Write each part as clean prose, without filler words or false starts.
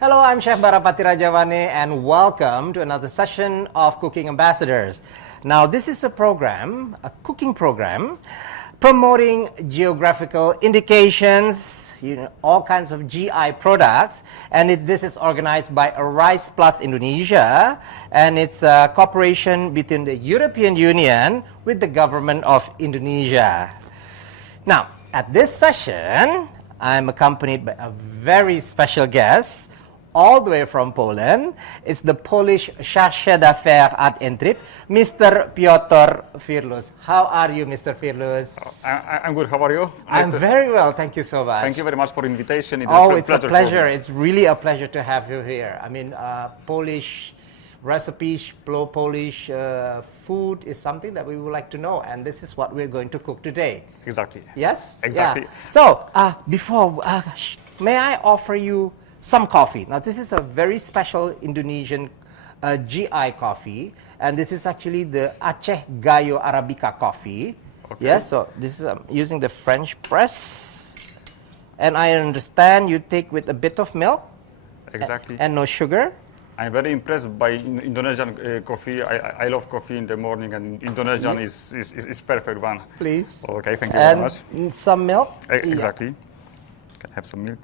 Hello, I'm Chef Bara and welcome to another session of Cooking Ambassadors. Now, this is a program, a cooking program, promoting geographical indications, all kinds of GI products, and this is organized by Rice Plus Indonesia, and it's a cooperation between the European Union with the government of Indonesia. Now, at this session, I'm accompanied by a very special guest, all the way from Poland. It's the Polish chargé d'affaires at interim, Mr. Piotr Firlus. How are you, Mr. Firlus? I'm good. How are you? I'm very well. Thank you so much. Thank you very much for the invitation. It's a pleasure. It's really a pleasure to have you here. I mean, Polish recipes, Polish food is something that we would like to know, and this is what we're going to cook today. Exactly. Yes? Exactly. Yeah. So, may I offer you some coffee? Now, this is a very special Indonesian GI coffee, and this is actually the Aceh Gayo Arabica coffee. Okay. Yes, so this is using the French press, and I understand you take with a bit of milk. Exactly. And no sugar. I'm very impressed by Indonesian coffee. I love coffee in the morning, and Indonesian is perfect one. Please. Okay, thank you very much. And some milk? Exactly. Can I have some milk?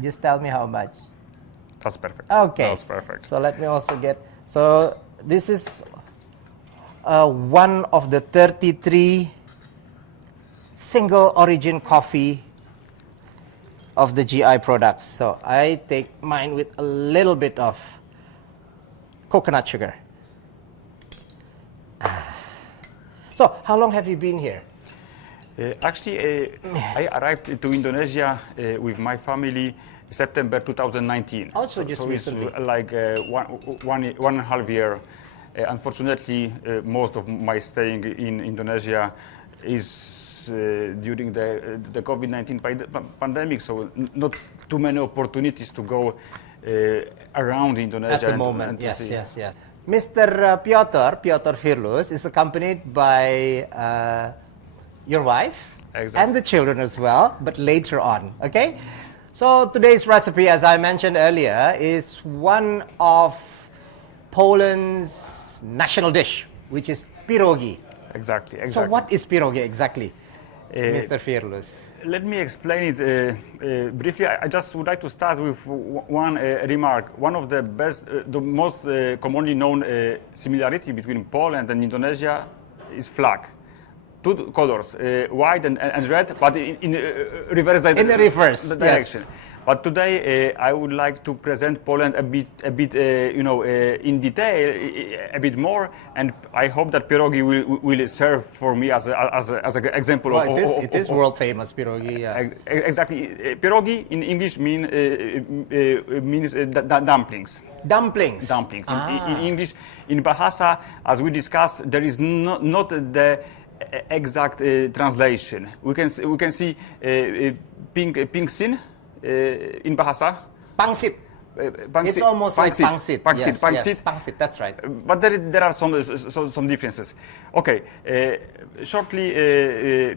Just tell me how much. That's perfect. Okay. That's perfect. So let me also get, so this is one of the 33 single origin coffee of the GI products. So I take mine with a little bit of coconut sugar. So how long have you been here? I arrived to Indonesia with my family September 2019. Also just recently. It's like one and a half year. Unfortunately, most of my staying in Indonesia is during the COVID-19 pandemic, so not too many opportunities to go around Indonesia. At the moment, yes. Mr. Piotr Firlus is accompanied by your wife. Exactly. And the children as well, but later on, okay? So today's recipe, as I mentioned earlier, is one of Poland's national dish, which is Pirogi. Exactly. So what is Pirogi exactly, Mr. Firlus? Let me explain it briefly. I just would like to start with one remark. One of the best, the most commonly known similarity between Poland and Indonesia is flag. Two colors, white and red, but in reverse direction. In the reverse direction. Yes. But today I would like to present Poland a bit, in detail, a bit more, and I hope that pierogi will serve for me as an example. Well, it is world famous pierogi. Yeah. Exactly. Pierogi in English means dumplings. Dumplings. Dumplings. In English, in Bahasa, as we discussed, there is not the exact translation. We can see pink sin in Bahasa. Pangsit. It's almost like pangsit. Pangsit, that's right. But there are some differences. Okay, shortly,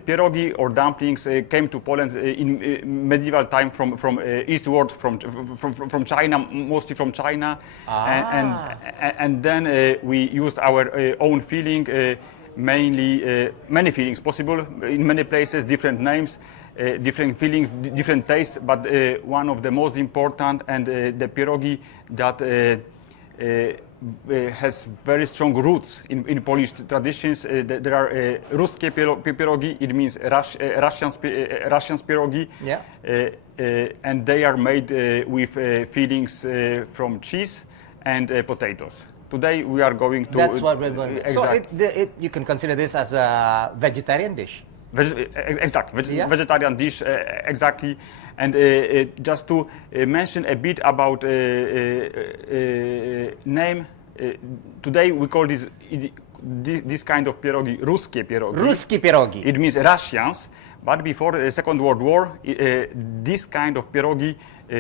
pierogi or dumplings came to Poland in medieval time from eastward, from China, mostly from China, and then we used our own filling. Mainly, many fillings possible in many places, different names, different fillings, different tastes. But one of the most important and the pierogi that has very strong roots in Polish traditions. There are ruskie pierogi. It means Russian pierogi. Yeah. And they are made with fillings from cheese and potatoes. Today we are going to... That's what we're going to... Exactly. So you can consider this as a vegetarian dish? Exactly, vegetarian dish, exactly. And just to mention a bit about name, today we call this kind of pierogi ruskie pierogi. Ruskie pierogi. It means Russians, but before the Second World War, this kind of pierogi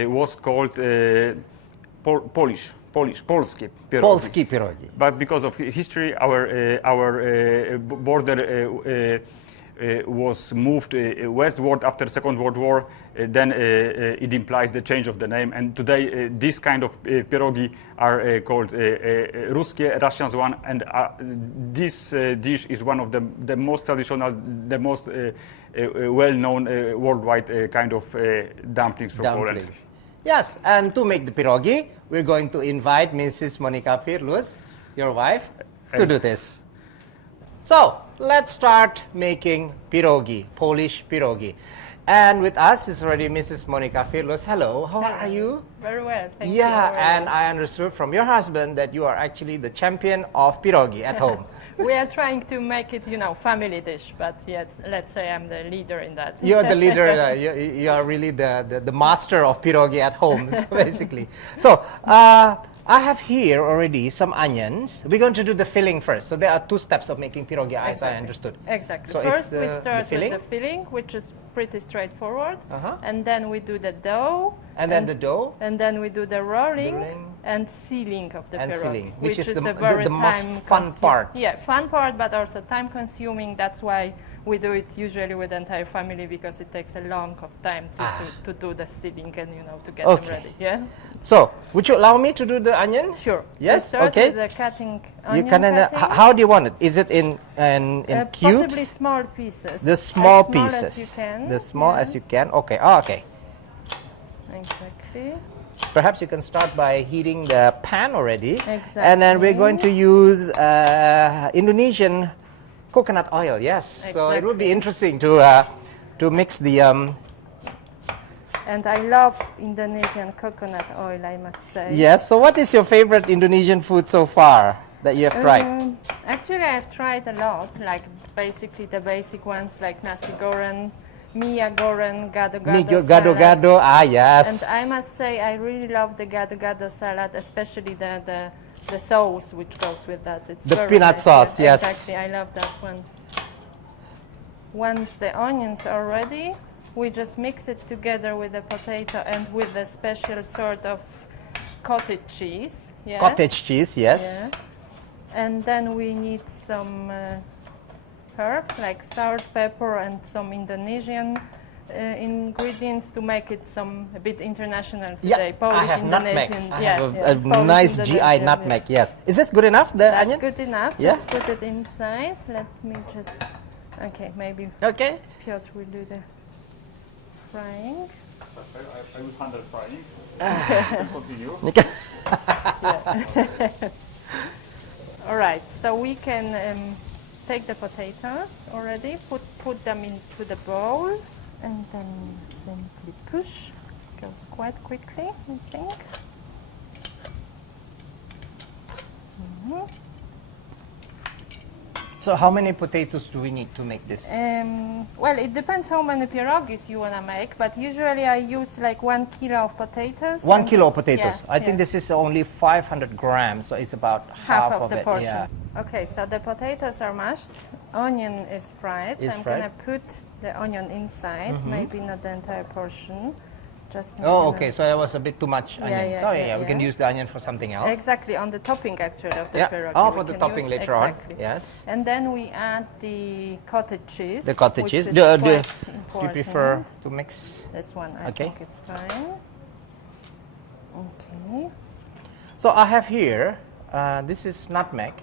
was called Polskie pierogi. Polskie pierogi. But because of history, our border was moved westward after Second World War, then it implies the change of the name. And today, this kind of pierogi are called Ruskie, Russians one, and this dish is one of the most traditional, the most well-known worldwide kind of dumplings from Poland. Yes, and to make the pierogi, we're going to invite Mrs. Monika Firlus, your wife, to do this. So, let's start making pierogi, Polish pierogi. And with us is already Mrs. Monika Firlus. Hello, how are you? Very well, thank you. Yeah, and I understood from your husband that you are actually the champion of pierogi at home. We are trying to make it, family dish, but yet, let's say I'm the leader in that. You're the leader, you are really the master of pierogi at home, so basically. So, I have here already some onions. We're going to do the filling first. So there are 2 steps of making pierogi, as I understood. Exactly. So first we the start filling? with the filling, which is pretty straightforward. Uh-huh. And then we do the dough. And then the dough. And then we do the rolling, Rolling. and sealing of the And pierogi. sealing, which is a the very most fun part. Yeah, fun part, but also time consuming. That's why we do it usually with the entire family, because it takes a long of time to do the sealing and to get them ready. Yeah. So, would you allow me to do the onion? Sure. Yes. We start Okay. with the cutting You onion can. cutting. How do you want it? Is it in cubes? Possibly small pieces. The small as pieces. As you can. The small yeah. as you can. Okay. Oh, okay. Exactly. Perhaps you can start by heating the pan already. Exactly. And then we're going to use Indonesian coconut oil. Yes. So it would be Exactly. interesting to mix the. And I love Indonesian coconut oil, I must say. Yes. So what is your favorite Indonesian food so far that you have tried? Actually, I've tried a lot, like basically the basic ones like nasi goreng, mia goreng, gado-gado salad. Gado-gado. Ah, yes. And I must say, I really love the gado-gado salad, especially the sauce which goes with that. It's The very peanut nice. sauce, yes. Exactly, I love that one. Once the onions are ready, we just mix it together with the potato and with the special sort of cottage cheese. Yeah? Cottage cheese, yes. Yeah. And then we need some herbs like salt, pepper, and some Indonesian ingredients to make it a bit international today. Yeah, Polish, I have nutmeg. Indonesian. I yeah, have yeah. a Polish, nice GI Indonesian, nutmeg, yes. yes. Is this good enough, the That's onion? good enough. Yeah? Just put it inside. Let me just. Okay, maybe Okay. Piotr will do the frying. I will handle frying. Continue. All right, so we can take the potatoes already, put them into the bowl, and then simply push. Goes quite quickly, I think. So how many potatoes do we need to make this? Well, it depends how many pierogis you want to make, but usually I use like 1 kilo of potatoes. 1 kilo of potatoes. Yeah, I think yeah. this is only 500 grams, so it's about half of of the it. portion. Yeah. Okay, so the potatoes are mashed, onion is fried. Is I'm fried. gonna put the onion inside, maybe not the entire portion. Just Oh, okay. So that was a bit too much Yeah, onion. yeah, so yeah, we can yeah. use the onion for something else. Exactly, on the topping actually of the Yeah. pierogi. Oh, we for the can topping use. later Exactly. on. Yes. And then we add the cottage cheese. The cottage which cheese. is Do quite you prefer important. to mix? This one? I Okay. think it's fine. Okay. So I have here, this is nutmeg.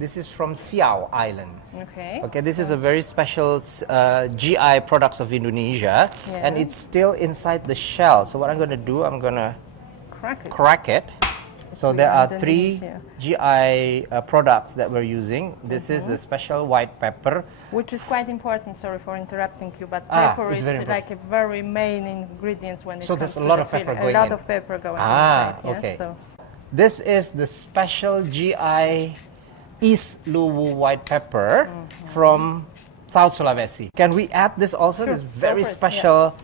This is from Siau Islands. Okay. Okay, this is a very special GI products of Indonesia, Yeah. and it's still inside the shell. So what I'm going to do, I'm going to Crack it. crack it. So there are 3 Indonesia. GI products that we're using. This is the special white pepper. Which is quite important, sorry for interrupting you, but Ah, pepper it's is very like a very main ingredient when it So comes there's a to lot the of pepper filling. going A lot in. of pepper going Ah, inside, yes. okay. So This is the special GI East Luwu white pepper from South Sulawesi. Can we add this also? Sure, This go very for it, special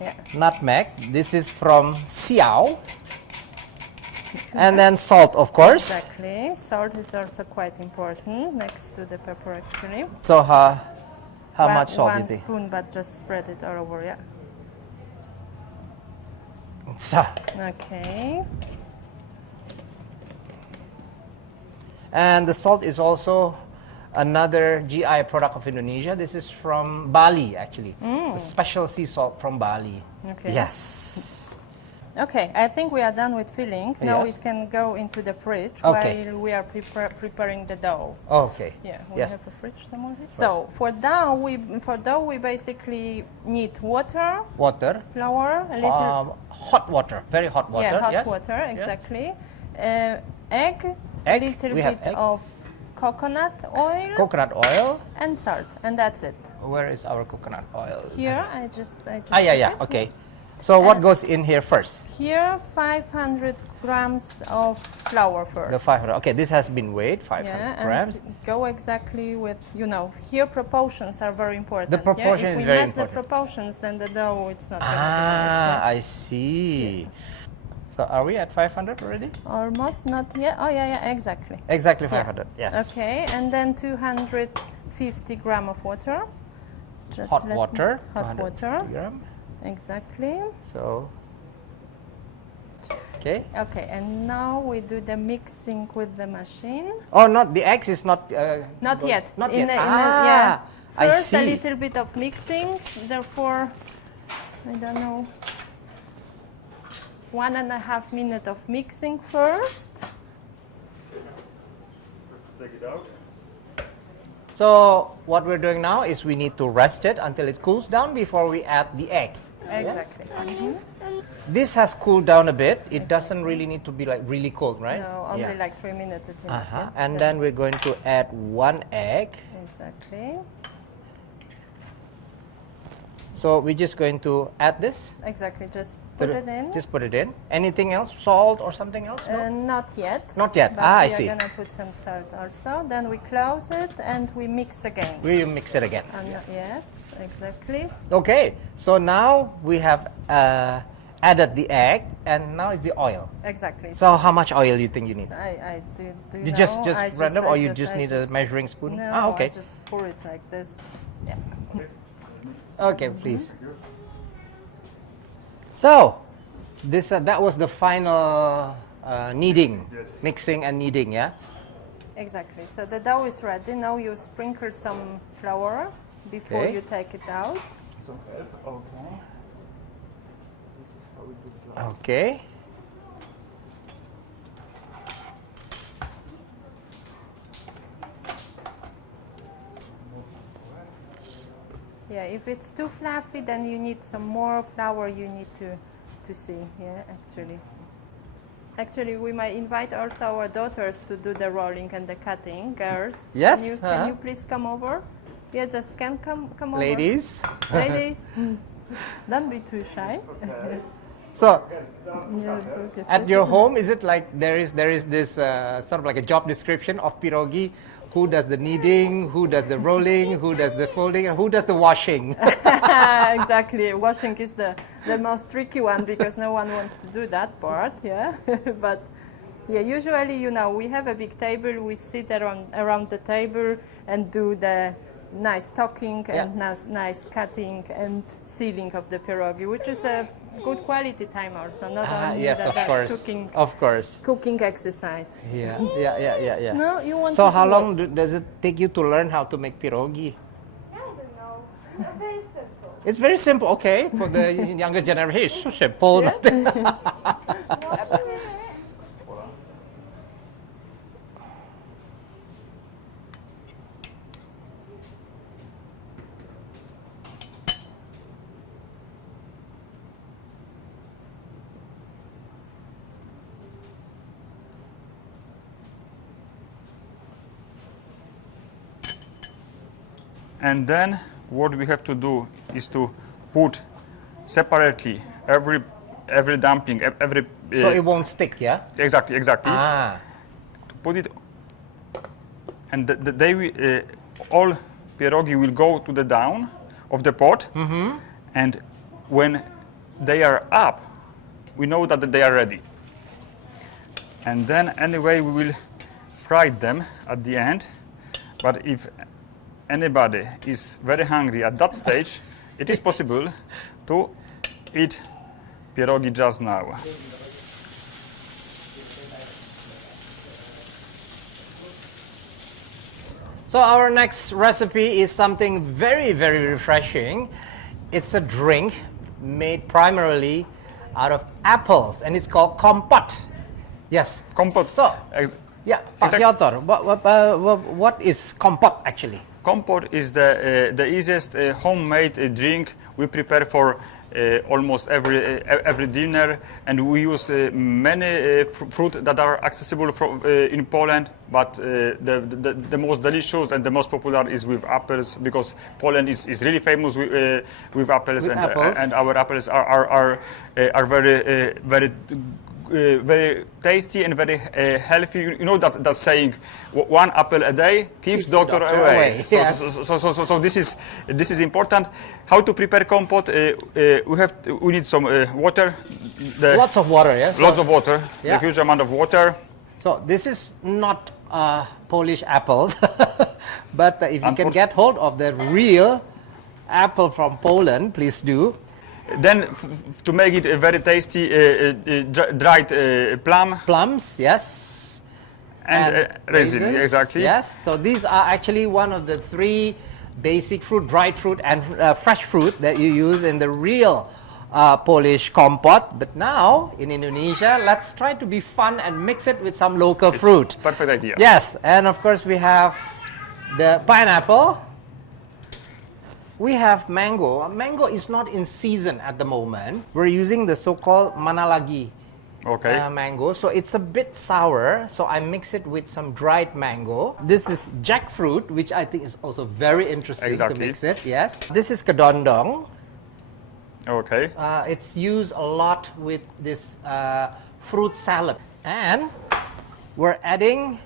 yeah. nutmeg. This is from Siau. And then salt, of course. Exactly. Salt is also quite important next to the pepper actually. So how much salt do you One think? spoon, but just spread it all over, yeah. So, Okay. and the salt is also another GI product of Indonesia. This is from Bali, actually. It's a special sea salt from Bali. Okay. Yes. Okay, I think we are done with filling. Now Yes. it can go into the fridge Okay. while we are preparing the dough. Okay. Yeah, we Yes. have a fridge somewhere here. So for dough, we basically need water, Water. flour, a little Hot water. Very hot water. yeah, hot yes. water, Yeah. exactly. Egg, Egg, a little we have bit egg. of coconut oil, Coconut oil. and salt, and that's it. Where is our coconut oil? Here, I just Yeah. put it. Okay. So what goes in here first? Here, 500 grams of flour first. The 500. Okay, this has been weighed, 500 Yeah, grams. and go exactly with, here proportions are very important. The proportion If is we very mess important. the proportions, then the dough, it's not going to be Ah, nice. I see. So are we at 500 already? Almost not yet. Oh, yeah, exactly. Exactly Yeah. 500. Yes. Okay, and then 250 gram of water. Just Hot let me- water. Hot 250 water. gram. Exactly. So. Okay. Okay, and now we do the mixing with the machine. Oh, not the eggs is not. Not yet. Not In yet. a- in a- ah, yeah. I First, see. a little bit of mixing. Therefore, I don't know. 1.5 minutes of mixing first. Take it out. So what we're doing now is we need to rest it until it cools down before we add the egg. Exactly. This has cooled down a bit. It doesn't really need to be like really cold, right? No, only like 3 minutes. It's enough. Uh-huh. yeah. And then we're going to add 1 egg. Exactly. So we're just going to add this. Exactly. Just put it in. Just put it in. Anything else? Salt or something else? No? Not yet. Not yet. But I we see. are gonna put some salt also. Then we close it and we mix again. We mix it again. Yes, exactly. Okay. So now we have added the egg, and now is the oil. Exactly. So how much oil you think you need? I do. You know? just I random, or you I just need a measuring spoon? No, Ah, okay. I just pour it like this. Yeah. Okay, please. So, this that was the final kneading, Yes. mixing and kneading, yeah? Exactly. So the dough is ready. Now you sprinkle some flour before Okay. you take it out. Some help. Okay. This is how it looks like. Okay. Yeah, if it's too fluffy, then you need some more flour. You need to see. Yeah, actually. Actually, we might invite also our daughters to do the rolling and the cutting. Girls, Yes, Can uh-huh. you please come over? Yeah, just come over. Ladies. Ladies, don't be too shy. So, Yeah, focus. at your home, is it like there is this sort of like a job description of Pirogi? Who does the kneading? Who does the rolling? Who does the folding? And who does the washing? Exactly. Washing is the most tricky one because no one wants to do that part, yeah. But yeah, usually, we have a big table. We sit around the table and do the nice talking and nice cutting and sealing of the pierogi, which is a good quality time also, not only Yes, that, of that course. cooking, Of course. cooking exercise. Yeah. Yeah. No, you want So to how do long what? does it take you to learn how to make pierogi? I don't know. Very simple. It's very simple, okay, for the younger generation. It's so simple. And then what we have to do is to put separately every dumpling, every. So it won't stick, yeah? Exactly. Ah, Put it, and all pierogi will go to the down of the pot, and when they are up, we know that they are ready. And then anyway we will fry them at the end, but if anybody is very hungry at that stage, it is possible to eat pierogi just now. So our next recipe is something very, very refreshing. It's a drink made primarily out of apples, and it's called Kompot. Yes. Kompot. So, yeah, Pak Piotr, what is Kompot actually? Kompot is the easiest homemade drink we prepare for almost every dinner, and we use many fruit that are accessible in Poland. But the most delicious and the most popular is with apples, because Poland is really famous with apples, and our apples are very tasty and very healthy. You know that saying, one apple a day keeps doctor away. Yes. So this is important. How to prepare compote? We need some water. Lots of water, yes. Lots of water. Yeah. A huge amount of water. So this is not Polish apples, but if you can get hold of the real apple from Poland, please do. Then, to make it a very tasty, dried plums, yes, and raisins, exactly. Yes. So these are actually one of the three basic fruit, dried fruit, and fresh fruit that you use in the real Polish compote. But now in Indonesia, let's try to be fun and mix it with some local fruit. Perfect idea. Yes, and of course we have the pineapple. We have mango. Mango is not in season at the moment. We're using the so-called manalagi mango. So it's a bit sour. So I mix it with some dried mango. This is jackfruit, which I think is also very interesting to mix it. Yes. This is kedondong. Okay. It's used a lot with this fruit salad. And we're adding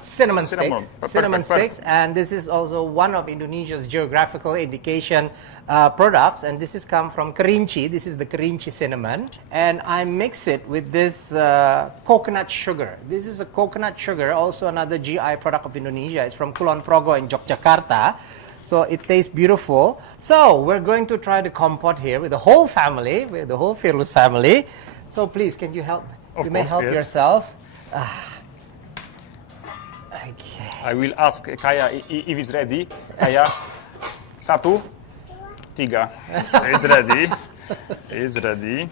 cinnamon sticks, and this is also one of Indonesia's geographical indication products, and this is come from kerinci. This is the kerinci cinnamon, and I mix it with this coconut sugar. This is a coconut sugar, also another GI product of Indonesia. It's from Kulon Progo in Yogyakarta, so it tastes beautiful. So we're going to try the compote here with the whole family, with the whole Firlus family. So please, can you help? You may help yourself. Okay. I will ask Kaya if it's ready. Kaya, 1, 3. It's ready. It's ready.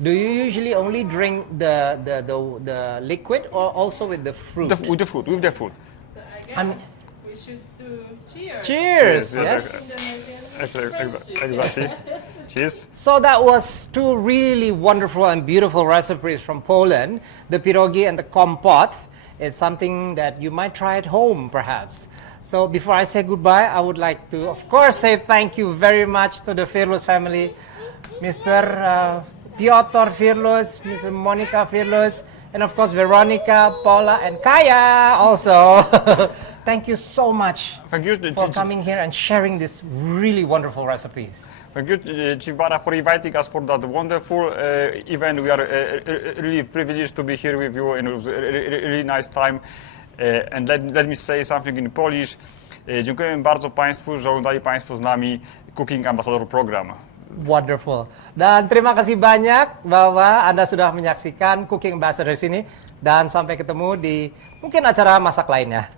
Do you usually only drink the liquid, or also with the fruit? With the fruit. So I guess we should do cheers. Cheers! Yes. Exactly. Cheers. So that was two really wonderful and beautiful recipes from Poland, the pirogi and the kompot. It's something that you might try at home, perhaps. So before I say goodbye, I would like to, of course, say thank you very much to the Firlus family, Mr. Piotr Firlus, Mr. Monica Firlus, and of course Veronica, Paula, and Kaya also. Thank you so much for coming here and sharing these really wonderful recipes. Thank you, Chef Bara, for inviting us for that wonderful event. We are really privileged to be here with you, and it was a really nice time. And let me say something in Polish. Dziękujemy bardzo Państwu, że oglądali Państwo z nami Cooking Ambassador Program. Wonderful. Dan terima kasih banyak bahwa Anda sudah menyaksikan Cooking Ambassador sini, dan sampai ketemu di mungkin acara masak lainnya.